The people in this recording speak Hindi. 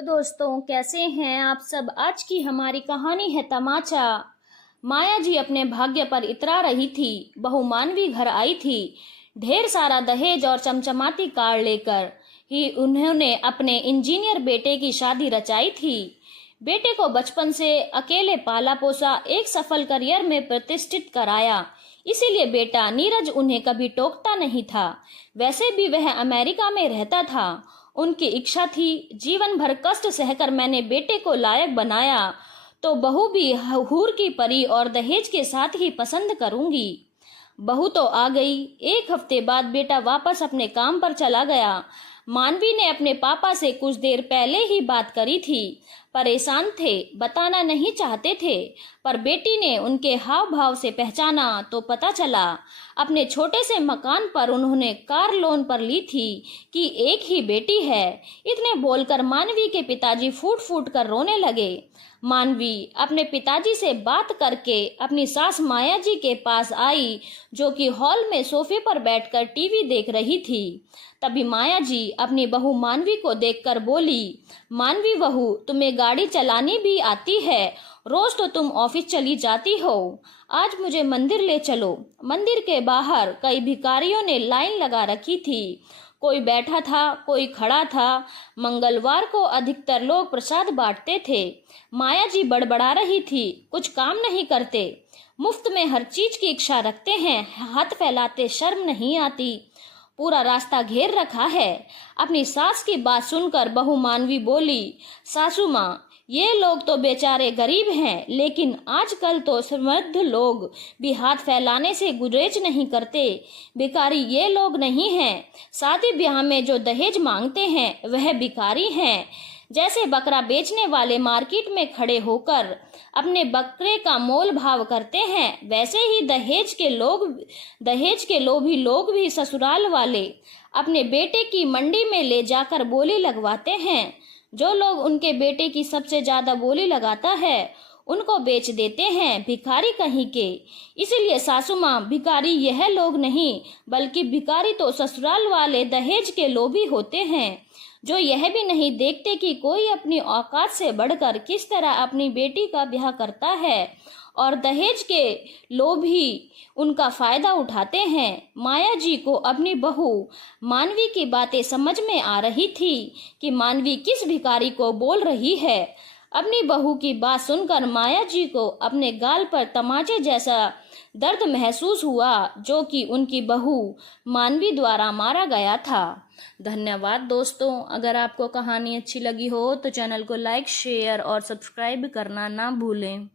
हेलो दोस्तों, कैसे हैं आप सब। आज की हमारी कहानी है तमाचा। माया जी अपने भाग्य पर इतरा रही थी। बहू मानवी घर आई थी, ढेर सारा दहेज और चमचमाती कार लेकर ही उन्होंने अपने इंजीनियर बेटे की शादी रचाई थी। बेटे को बचपन से अकेले पाला पोसा, एक सफल करियर में प्रतिष्ठित कराया, इसीलिए बेटा नीरज उन्हें कभी टोकता नहीं था। वैसे भी वह अमेरिका में रहता था। उनकी इच्छा थी, जीवन भर कष्ट सहकर मैंने बेटे को लायक बनाया तो बहू भी हूर की परी और दहेज के साथ ही पसंद करूंगी। बहू तो आ गई। एक हफ्ते बाद बेटा वापस अपने काम पर चला गया। मानवी ने अपने पापा से कुछ देर पहले ही बात करी थी। परेशान थे, बताना नहीं चाहते थे, पर बेटी ने उनके हाव भाव से पहचाना तो पता चला। अपने छोटे से मकान पर उन्होंने कार लोन पर ली थी कि एक ही बेटी है। इतने बोलकर मानवी के पिताजी फूट फूट कर रोने लगे। मानवी अपने पिताजी से बात करके अपनी सास माया जी के पास आई, जो कि हॉल में सोफे पर बैठकर टीवी देख रही थी। तभी माया जी अपनी बहू मानवी को देखकर बोली, मानवी बहू, तुम्हें गाड़ी चलानी भी आती है, रोज तो तुम ऑफिस चली जाती हो, आज मुझे मंदिर ले चलो। मंदिर के बाहर कई भिखारियों ने लाइन लगा रखी थी। कोई बैठा था, कोई खड़ा था। मंगलवार को अधिकतर लोग प्रसाद बांटते थे। माया जी बड़बड़ा रही थी, कुछ काम नहीं करते, मुफ्त में हर चीज की इच्छा रखते हैं, हाथ फैलाते शर्म नहीं आती, पूरा रास्ता घेर रखा है। अपनी सास की बात सुनकर बहू मानवी बोली, सासू माँ, ये लोग तो बेचारे गरीब हैं, लेकिन आजकल तो समृद्ध लोग भी हाथ फैलाने से गुरेज नहीं करते। भिखारी ये लोग नहीं हैं। शादी ब्याह में जो दहेज मांगते हैं वह भिखारी हैं। जैसे बकरा बेचने वाले मार्केट में खड़े होकर अपने बकरे का मोल भाव करते हैं, वैसे ही दहेज के लोभी लोग भी ससुराल वाले अपने बेटे की मंडी में ले जाकर बोली लगवाते हैं। जो लोग उनके बेटे की सबसे ज्यादा बोली लगाता है उनको बेच देते हैं, भिखारी कहीं के। इसीलिए सासू माँ, भिखारी यह लोग नहीं, बल्कि भिखारी तो ससुराल वाले दहेज के लोभी होते हैं, जो यह भी नहीं देखते कि कोई अपनी औकात से बढ़कर किस तरह अपनी बेटी का ब्याह करता है, और दहेज के लोभी उनका फायदा उठाते हैं। माया जी को अपनी बहू मानवी की बातें समझ में आ रही थी कि मानवी किस भिखारी को बोल रही है। अपनी बहू की बात सुनकर माया जी को अपने गाल पर तमाचे जैसा दर्द महसूस हुआ, जो कि उनकी बहू मानवी द्वारा मारा गया था। धन्यवाद दोस्तों। अगर आपको कहानी अच्छी लगी हो तो चैनल को लाइक, शेयर और सब्सक्राइब करना ना भूलें।